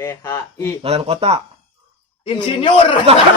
GHI. Ngaran kota. Insinyur. Mana?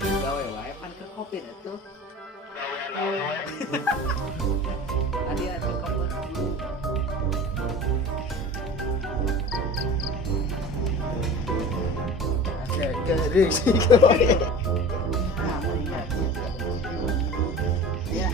Gawe wae pan ke kopi itu. Tadi ada kopi. Garing sih kalau. Ya.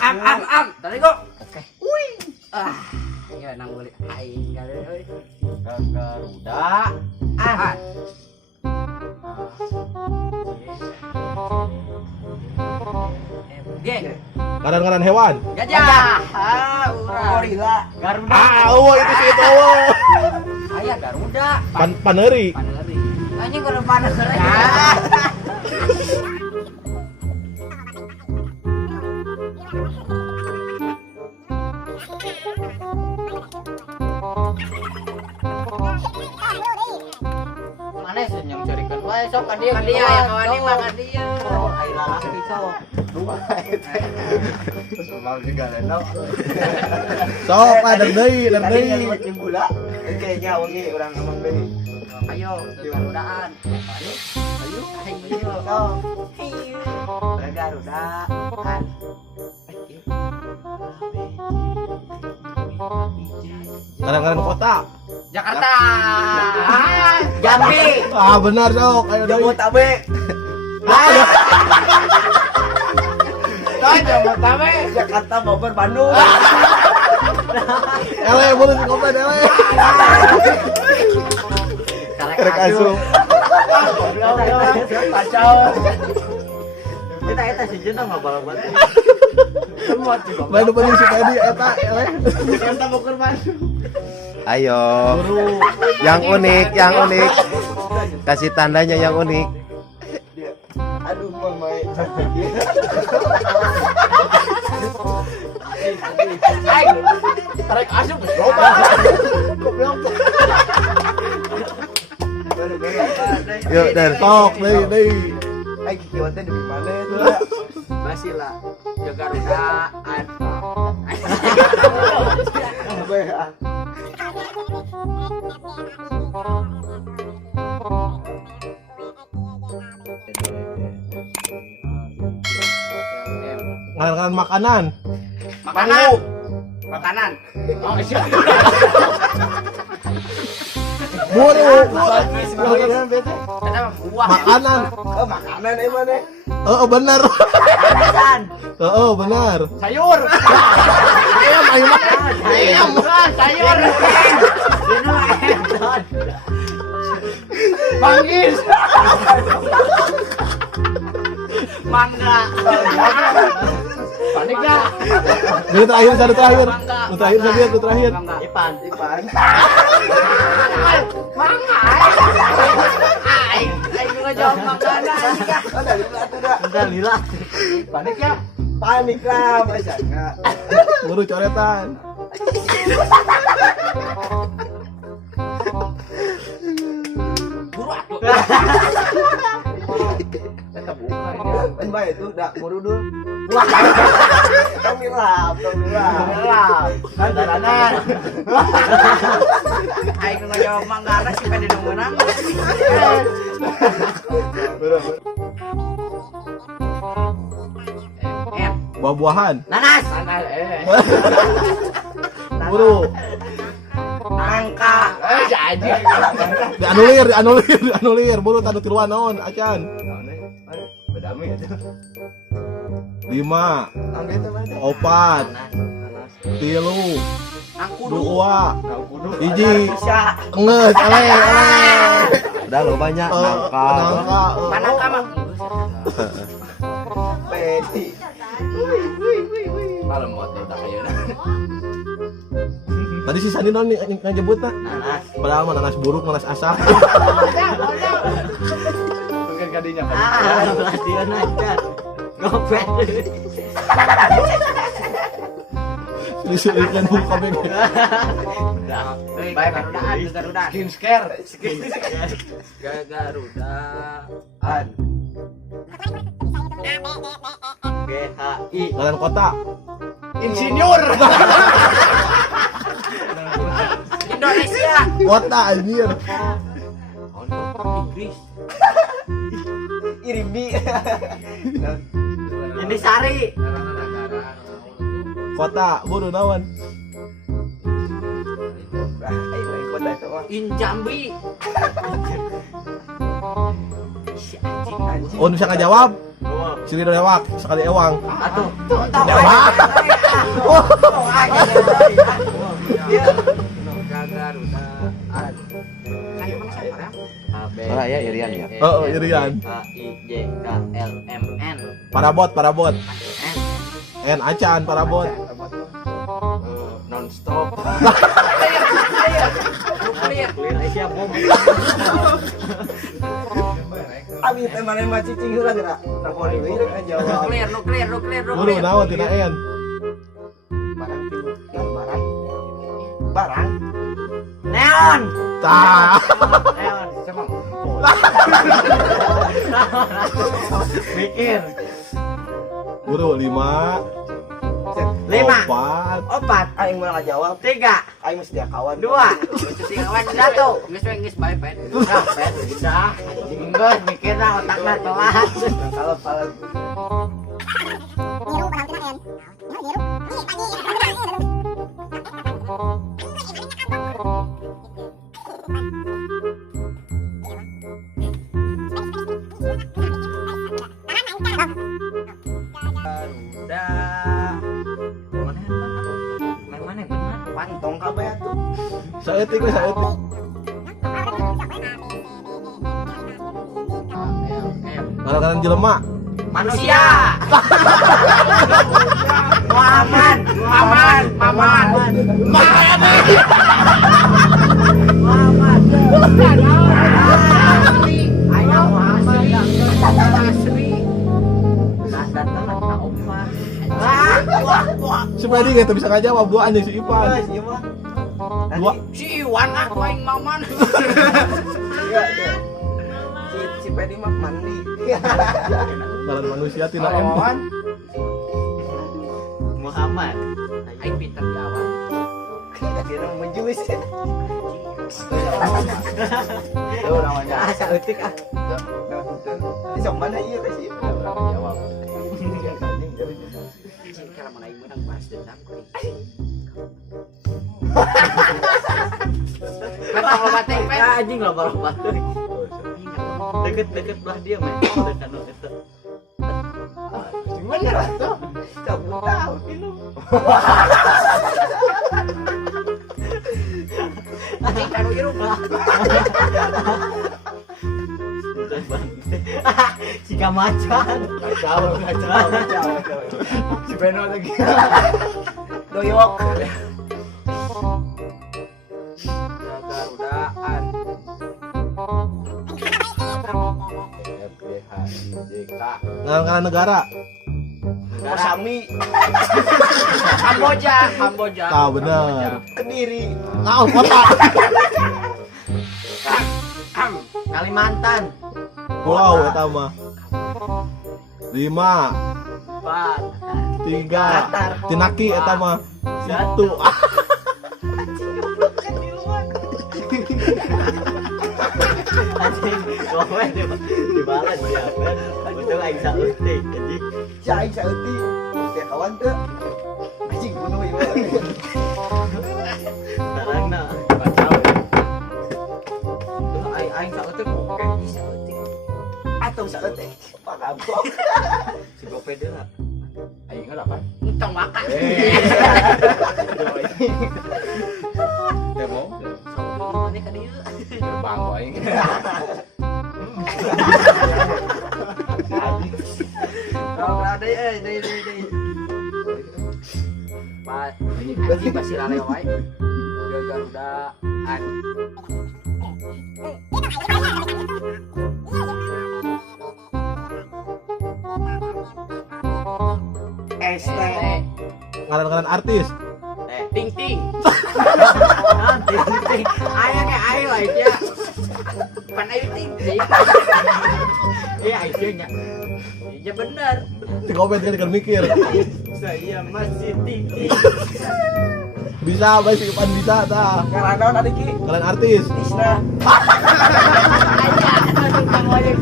Am. Tadi kok. Oke. Wih. Ya nang boleh aing kali euy. Garuda. G. Ngaran hewan. Gajah. Gorila. Garuda. Itu sih itu. Aya Garuda. Paneri. Paneri. Anjing kalau paneri. Mana senyum carikan wae sok ka dia ya kawan ini makan dia. Oh, ai lalaki sok. Dua eta. Terus mau juga leno. Sok ada deui, ada Tadi deui. nyari gula. Kayaknya wangi orang emang deui. Ayo Garudaan. Ayo. Ayo. Sok. Garudaan. Ngaran kota. Jakarta. Jambi. Benar sok, ayo deui. Jabotabe. Jabotabe. Jakarta Bogor Bandung. Ele boleh ngobrol ele. Karek asup. Kacau. Eta sejeuna mah balak-balak. Semua juga. Main depan si tadi eta ele. Jakarta Bogor Bandung. Ayo, yang unik. Kasih tandanya yang unik. Aduh, mamai cantik dia. Tarik asup. Yuk, Dan. Sok deui. Ai kikiwatnya di mana itu? Masih lah. Ya Garudaan. Apa ya? Ngaran makanan. Makanan. Oh, siap. Buru. Ada buah. Makanan. Oh, makanan emang nih. Benar. Makanan. Benar. Sayur. Ayam, ayo makan. Ayam. Sayur. Manggis. Mangga. Panik ya. Ini terakhir, satu terakhir. Itu terakhir. Mangga. Ipan. Mangga. Aing ngejawab makanan. Oh, dari lila tuh dah. Udah lila. Panik ya. Panik lah, masa enggak. Buru coretan. Buru atuh. Kan bae itu dak buru dulu. Tomilap. Dandanan. Aing ngejawab mangga sih pada nungguan. Buah-buahan. Nanas. Buru. Nangka. Jadi. Dianulir. Buru tanu tiluan naon acan. Bedami itu. 5, Angge teh mah. 4, 3, Angkudu. 2, hiji. Nges, Udah lo banyak nangka. Panangka mah. Peti. Kalau mau udah kayak Tadi si Sandi non ngejebut nah. nanas. Padahal mah nanas buruk, nanas asam. Mungkin kadinya kan. Latihan aja. Gopet. Disulikan muka bego. Baik Garuda. Skincare. Garudaan. GHI. Jalan kota. Insinyur. Indonesia. Kota anjir. Inggris. Irimi. Intisari. Kota, bodoh nawan. Kota itu mah. Injambi. Si anjing. Oh, bisa ngajawab. Sini lewak, sekali ewang. Atuh. Oh. Garudaan. Ora ya Irian ya. Oh, Irian. HIJKLMN. Parabot. N. N acan parabot. Non-stop. Nuklir. Asia bom. Abi teh mana mah cicing heula geura. Napon deui rek jawab. Nuklir. Bodoh nawan tina N. Barang tilu. Barang. Barang. Neon. Tah. Neon. Mikir. Bodoh 5, 5. 4, Aing mau ngajawab. 3. Aing mesti dia kawan. 2. Tigawan 1. Geus bae pet. Udah pet. Udah. Geus mikirna otakna telat. Kalau pala Garuda. Mana benar? pantong kabeh atuh. saeutik we saeutik. Ngaran jelema. Manusia. Muhammad. Ayo Muhammad. Asri. Datang na opat. Supaya dia bisa ngajawab dua anjing si Ipan. Geus ieu mah. Dua. Si Iwan aku aing maman. Si Pedi mah mandi. Ngaran manusia tina M. Lawan. Muhammad. Aing pinter jawab. Kira menjuis. Tuh namanya. Saeutik ah. Sok mana ieu ka sih? Jawab. Kalau mana ibu nang bahas dendam kok. Petang lo bateng pet. Anjing lo baru deket belah dia men. Dekat no itu. Bener atuh. Cabut tahu kilu. Anjing kanu irung lah. Jika macan. Kacau. Si Beno lagi. Doyok. Garudaan. FBHJK. Ngaran negara. Sami. Kamboja. Tah bener. Kediri. Naon kota. Kalimantan. Pulau eta mah. 5, 4. 3, Tinaki eta mah. 1. Anjing, gowe dibalas dia. Betul aing saeutik anjing. Si aing saeutik. Teh kawan teh. Anjing bunuh ieu. Tarangna kacau. Tuh aing saeutik oke, saeutik. Atau saeutik. Pakabok. Si Gopede lah. Kenapa? Uncong makan. Ya mau. Ini kan dia. Terbang wae. Deh. Pak, ini anjing pasti lale wae. Garudaan. ST. Ngaran-ngaran artis. Ting ting. Ting. Ayo ke ayo aja. Pan ayo ting ting. Aja nya. Iya benar. Si komen kan mikir. Saya masih ting ting. Bisa, baik si Ipan bisa tah. Ngaran naon ari ki? Kalian artis. Tisna. Aja langsung Kang Wayang.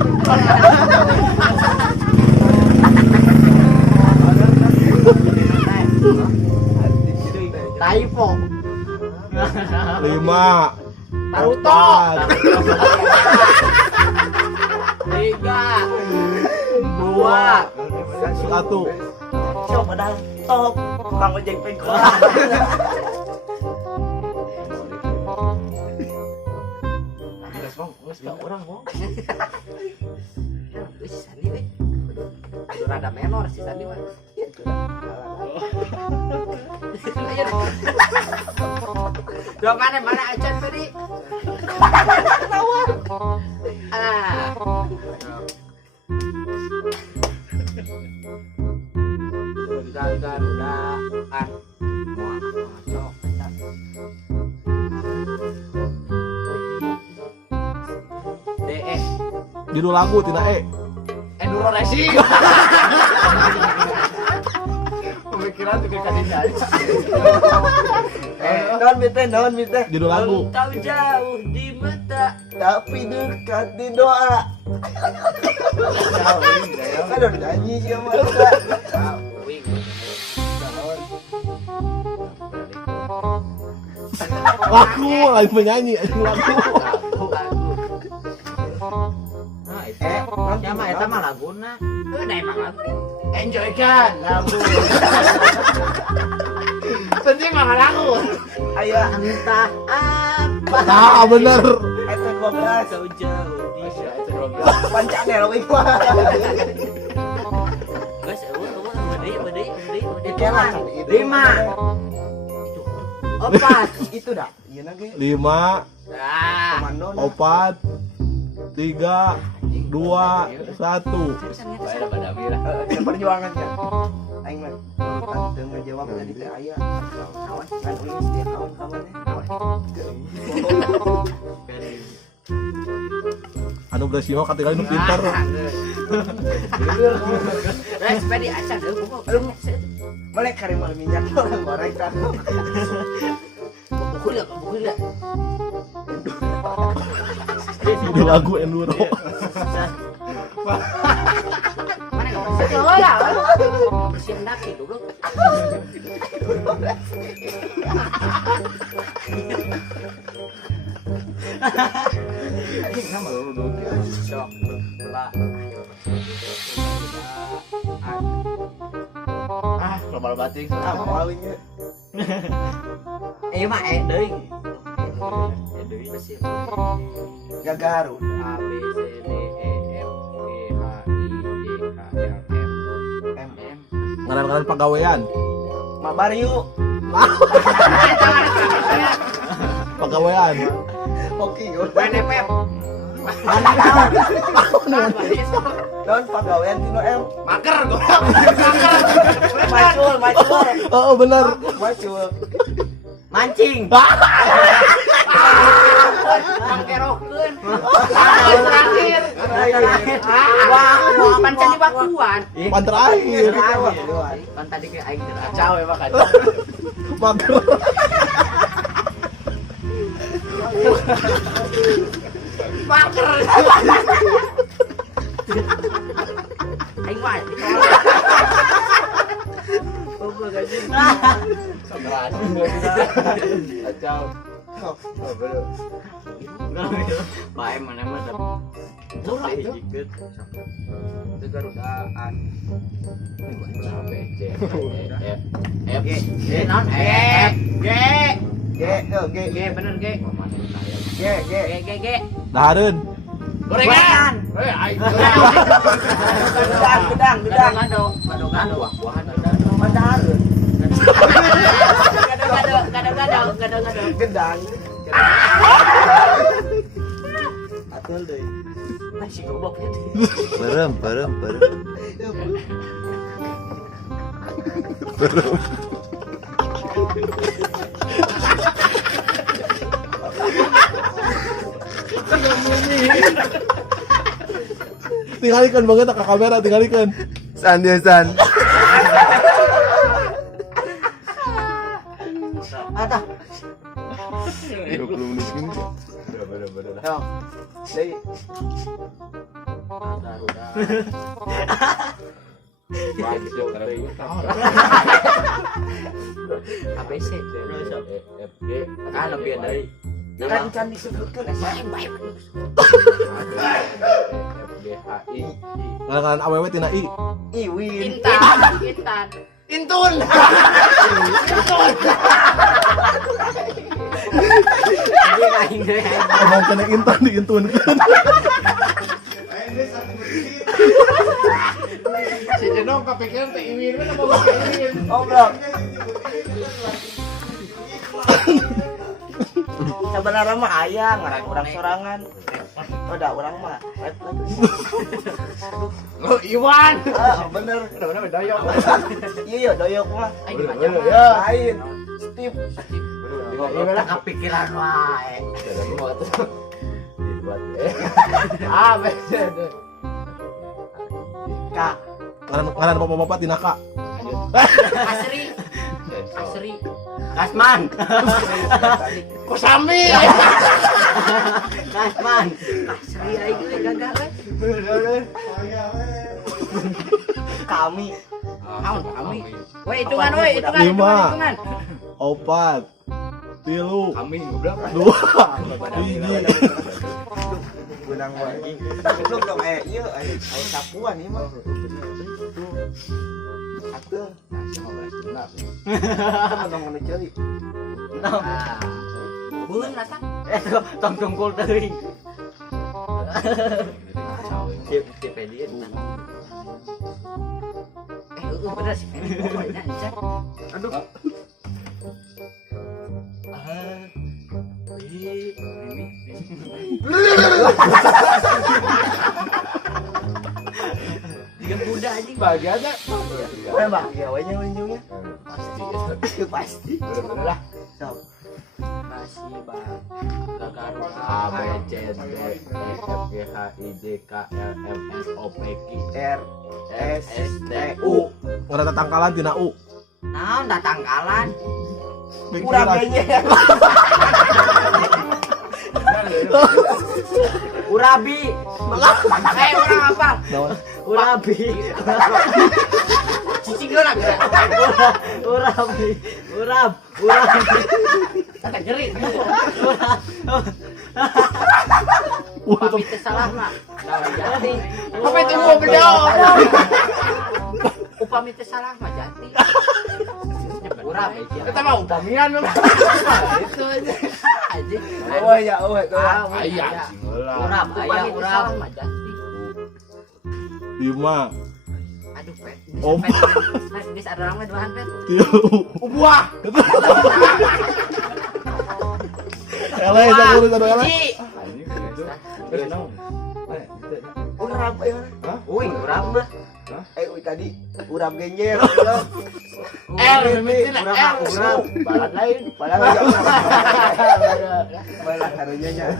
Typo. 5 Naruto. 3 2 1. Coba dah top. Kang ojek pengkolan. Geus ka urang, Bang. Si Sandi we. Rada menor si Sandi mah. Dua mana acan tadi? Ah. Garudaan. DE. Judul lagu tina Enduro racing. Pemikiran juga kadang Naon bete. Judul lagu. Kau jauh di mata. Tapi dekat di doa. Kan udah nyanyi sih sama Lagu lagi penyanyi lagu. Nah, itu. Siapa eta mah laguna? Udah emang lagu. enjoy kan lagu. Penting mah lagu. Ayo Entah apa. Nah, bener. itu 12. Kau jauh di Pancanel wih mah. Guys, bede. Kelan. 5 4 Itu dah. Iya lagi. 5 Ah. Komando. 4 3 2 1. Baiklah pada Amira. Perjuangan kan. Aing mah teu ngejawab tadi teh aya. Kawan kan ulis dia kawan-kawannya. Anu Bresino katingali nu pinter. Sepedi acan Aduh, melek kari mal minyak goreng kan. Bukul ya. Judul lagu Enduro. Mana enggak bisa lah. Bersihin daki dulu. Nama lu dulu. Sok. Lah. Global batik. Malingnya. Mah deui. Deui bersihin. Gagaru. A B C D E F G H I J K L M N. Ngaran-ngaran pagawean. Mabaryu. Pagawean. Oke, BNPF. Don pagawean tino M. Maker gua. Macul. Oh, bener. Macul. Mancing. Mangkerokeun. Terakhir. Wah, pancen di bakuan. Pan terakhir. Kan tadi ke aing terakhir. Kacau emang kacau. Mager. Maker. Aing mah. Kacau. Bae mana mah Murah itu. Itu Garudaan. F G non F G G bener G. G. Dahareun. Gorengan. Gedang. Gado. Buah-buahan. Madahareun. Gado. Gedang. Atul deui. Masih goblok ya. Berem. Tinggalikan banget ke kamera, tinggalikan. San. Ada. 20 menit ini. Yo. Deui. ABC. F G. Lebih dari. Can disebutkeun Saya baik. Ngaran awewe tina I. Iwin. Intan. Intun. Ngomong kena intan diintunkeun. Si Jenong kepikiran teh Iwin mah mau Iwin. Goblok. Sebenarnya mah aya ngaran urang sorangan. Oh, da urang mah. Oh, Iwan. Bener. Bener doyok. Iya, doyok mah. Ayo macam Ya. Lain. Steve. Goblok tak kepikiran wae. Bener. Kak. Ngaran bapak-bapak tina K. Asri. Kasman. Kusami. Kasman. Asri aja gagal kan. Kami. Kami. Woi, hitungan. 5, 4, 3, Kami goblok. 2, 1. Gunang lagi. Goblok dong ieu aya sapuan ieu mah. Atuh. Tong nu ceuli. Bulan lah kan. Tong tungkul teuing. Wikipedia. Bener sih. Pokoknya cek. Aduh. Dia muda anjing. Bahagianya. Wah, bahagia we nya ujungnya. Pasti. Pasti. Bener lah. Sok. Masih bang. Gagal. A B C D E F G H I J K L M N O P Q R S T U. Ngaran tatangkalan tina U. Naon datang kalan. Urang genyer. Urabi. Urang apa? Naon? Urabi. Cicing gerak. Urabi. Urab. Kata jerit. Pamit salah mah. Jati. Apa itu gua beliau? Upami teh salah mah jati. Urab. Kita mau upamian mah. Itu aja. Anjing. Oh ya, oh itu. Aya Urab, aya urab mah jati. 5, Aduh, pet. Om. Geus ada orang mah duaan, pet. 3. Buah. Eleh, sakur satu eleh. Terus naon? Urab ya. Uing, urab mah. Tadi urab genyer. R mimitin Urab urab. Balat lain. Padahal ya. Balah harunya nya.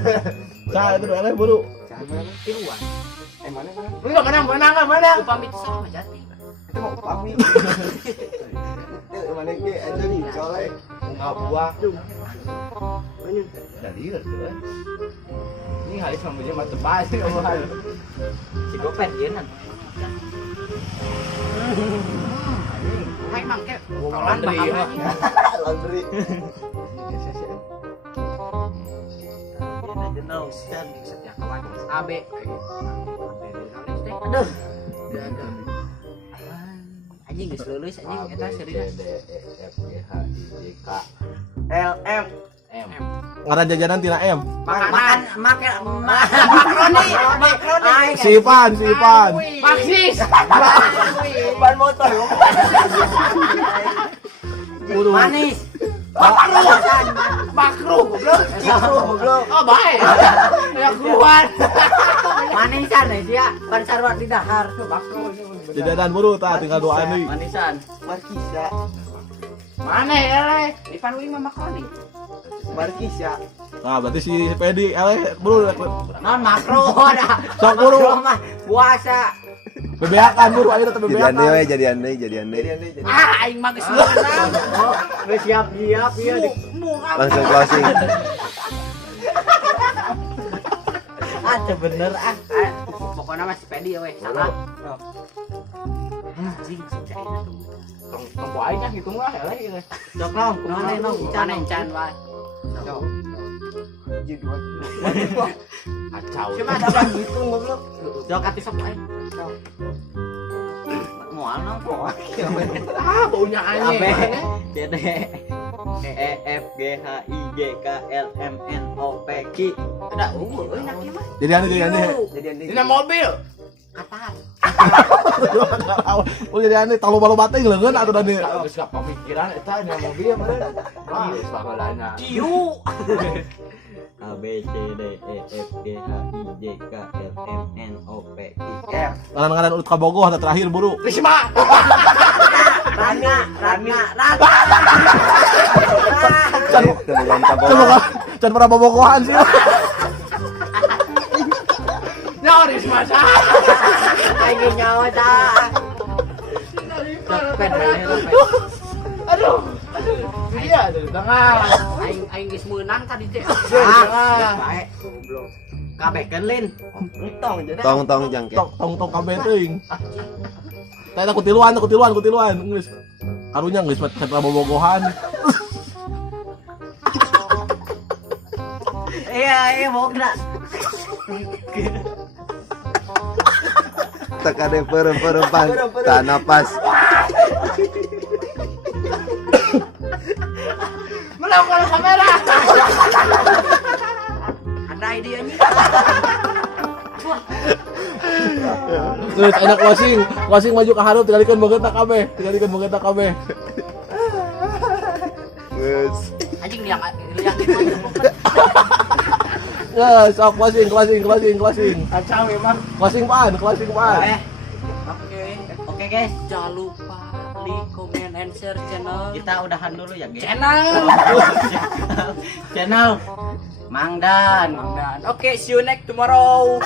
Cah itu eleh buru. Tiruan. Mana? Enggak mana? Upami teh salah mah jati. Itu mau pami. Mana ge ada di colek. Enggak buah. Dari itu. Ini hari sama dia mah tebas sih omongan. Si gopet geunan. Hai mangke. Laundry mah. Laundry. Dia aja nau sian setiap AB. Aduh. Anjing geus leuleus anjing eta serius. LM. Ngaran jajanan tina M. Makroni. Si Ipan. Maksis. Ban motor. Waduh. Manis. Makro goblok. Oh bae. Ya keluar. Manisan ya, ban sarwat di dahar tuh makro. Jajanan buru tah tinggal doa deui. Manisan. Markisa. Mana ya? Ivan Wing mah makroni. Markisa. Nah, berarti si Pedi buru Non makro ada. sok buru. Mah puasa. Bebeakan buru ayo teh Jadi aneh we, bebeakan. jadi aneh, jadi aneh. Ah, aing mah geus meunang. Udah siap ya. Langsung closing. Bener pokoknya masih pedi ya weh salah. Anjing cincainya tuh. Tunggu aja hitung lah ya lagi. Jok long, kemana encan wae. Jadi 2 kilo. Kacau. Cuma ada bang gitu goblok. Jok ati sok ae. Moal nang kok. Ah, baunya aneh. Dede. E F G H I J K L M N O P Q. Udah unggul euy nak ieu mah. Jadi aneh. Jadi aneh. Ini mobil. Kapan? Oh jadi aneh talu balu bating leungeun atuh tadi. Geus ka pemikiran eta nya mobil mah. Ah, geus bagelana. Ciu. A B C D E F G H I J K L M N O P Q R. Ngaran urut kabogoh teh terakhir buru. Risma. Rana. Can pernah bobogohan sih. Ya Risma sah. Aing nyawa dah. Cepet Aduh. Iya dari tengah. aing geus meunang tadi teh. Baik. Goblok. Kabekeun lin. Tong jadi. Tong jangke. Tong kabeh teuing. Teh aku tiluan geus. Karunya geus can pernah bobogohan. Iya bogna. Tak ada perempuan tak napas. Melakukan kamera. Ada idenya. Terus ada closing maju ka hareup tinggalikeun beungeutna kabeh, Geus. Anjing liang itu. Ya, sok closing. Kacau memang. Closing pan. Oke guys, jangan lupa like, comment, and share channel. Kita udahan dulu ya guys. Channel Mangdan. Oke, see you next tomorrow.